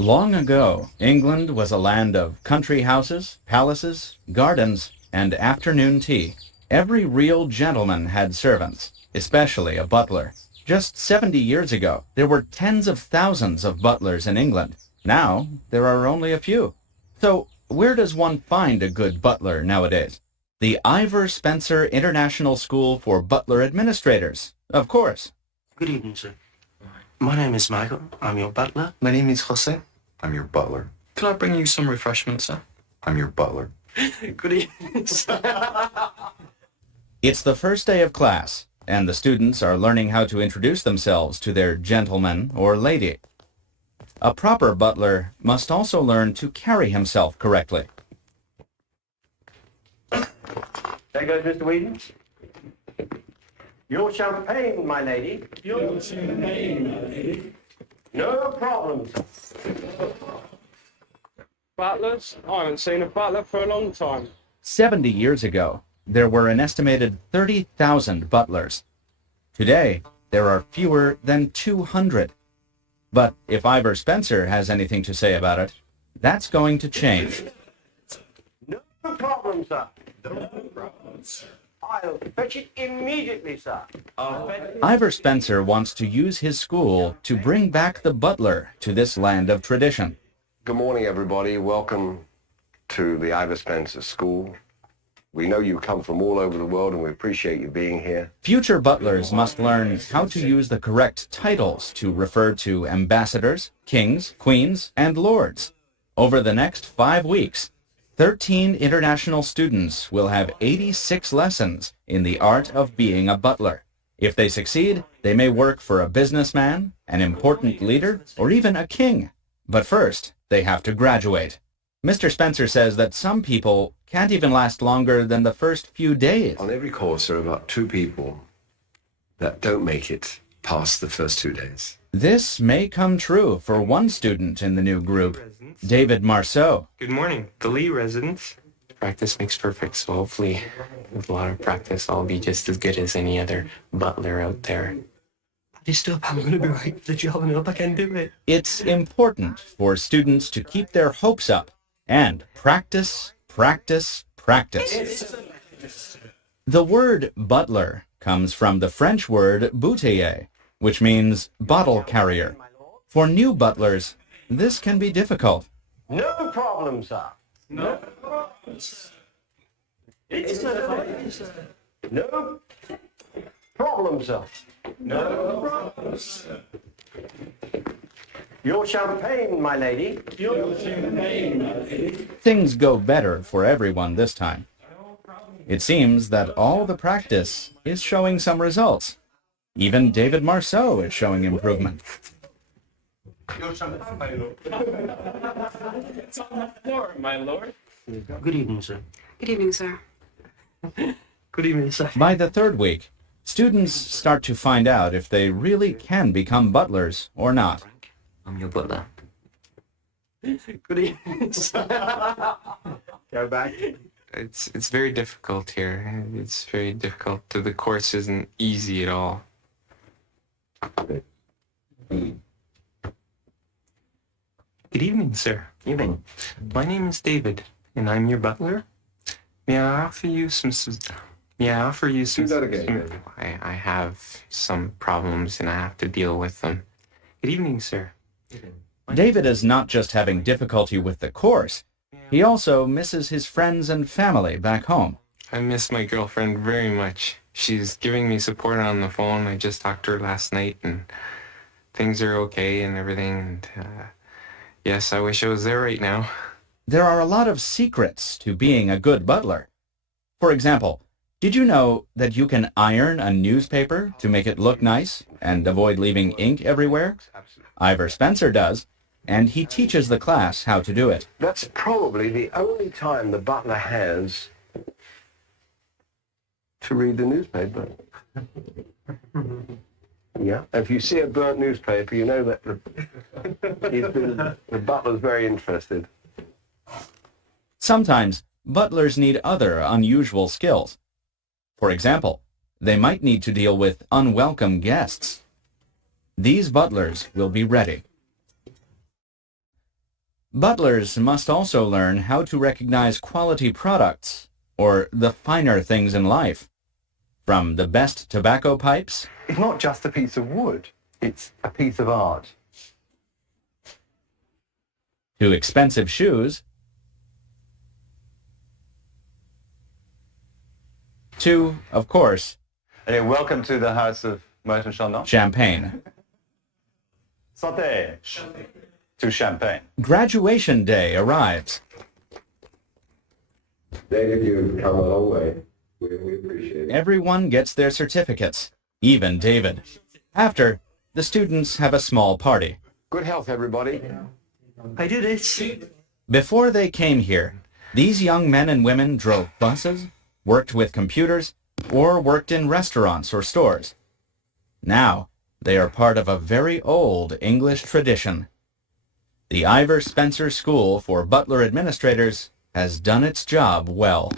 Long ago, England was a land of country houses, palaces, gardens, and afternoon tea. Every real gentleman had servants, especially a butler. Just 70 years ago, there were tens of thousands of butlers in England. Now, there are only a few. So, where does one find a good butler nowadays? The Ivor Spencer International School for Butler Administrators, of course. Good evening, sir. My name is Michael. I'm your butler. My name is Jose. I'm your butler. Could I bring you some refreshments, sir? I'm your butler. Good evening, sir. It's the first day of class, and the students are learning how to introduce themselves to their gentleman or lady. A proper butler must also learn to carry himself correctly. There goes Mr. Whedon. Your champagne, my lady. Your champagne, my lady. No problems. Butlers? I haven't seen a butler for a long time. 70 years ago, there were an estimated 30,000 butlers. Today, there are fewer than 200. But if Ivor Spencer has anything to say about it, that's going to change. No problem, sir. No problem, sir. I'll fetch it immediately, sir. Ivor Spencer wants to use his school to bring back the butler to this land of tradition. Good morning, everybody. Welcome to the Ivor Spencer School. We know you come from all over the world, and we appreciate you being here. Future butlers must learn how to use the correct titles to refer to ambassadors, kings, queens, and lords. Over the next 5 weeks, 13 international students will have 86 lessons in the art of being a butler. If they succeed, they may work for a businessman, an important leader, or even a king. But first, they have to graduate. Mr. Spencer says that some people can't even last longer than the first few days. On every course, there are about 2 people that don't make it past the first 2 days. This may come true for one student in the new group, David Marceau. Good morning, the Lee residents. Practice makes perfect, so hopefully with a lot of practice I'll be just as good as any other butler out there. I just hope I'm going to be right for the job and hope I can do it. It's important for students to keep their hopes up and practice, practice, practice. The word butler comes from the French word bouteiller, which means bottle carrier. For new butlers, this can be difficult. No problem, sir. No problem, sir. It's no problem, sir. No problem, sir. Your champagne, my lady. Your champagne, my lady. Things go better for everyone this time. It seems that all the practice is showing some results. Even David Marceau is showing improvement. Your champagne, my lord. It's on the floor, my lord. Good evening, sir. Good evening, sir. Good evening, sir. By the 3rd week, students start to find out if they really can become butlers or not. I'm your butler. Good evening, sir. Go back. It's very difficult here. It's very difficult. The course isn't easy at all. Good evening, sir. Evening. My name is David, and I'm your butler. May I offer you some... May I offer you some... Do that again, David. I have some problems, and I have to deal with them. Good evening, sir. David is not just having difficulty with the course, he also misses his friends and family back home. I miss my girlfriend very much. She's giving me support on the phone. I just talked to her last night, and things are okay and everything. And yes, I wish I was there right now. There are a lot of secrets to being a good butler. For example, did you know that you can iron a newspaper to make it look nice and avoid leaving ink everywhere? Ivor Spencer does, and he teaches the class how to do it. That's probably the only time the butler has to read the newspaper. Yeah, if you see a burnt newspaper, you know that the butler's very interested. Sometimes butlers need other unusual skills. For example, they might need to deal with unwelcome guests. These butlers will be ready. Butlers must also learn how to recognize quality products, or the finer things in life. From the best tobacco pipes It's not just a piece of wood. It's a piece of art. to expensive shoes, to, of course, Allez, welcome to the house of Martin Chandon. champagne. Santé. To champagne. Graduation day arrives. David, you've come a long way. We appreciate it. Everyone gets their certificates, even David. After, the students have a small party. Good health, everybody. I did it. Before they came here, these young men and women drove buses, worked with computers, or worked in restaurants or stores. Now, they are part of a very old English tradition. The Ivor Spencer School for Butler Administrators has done its job well.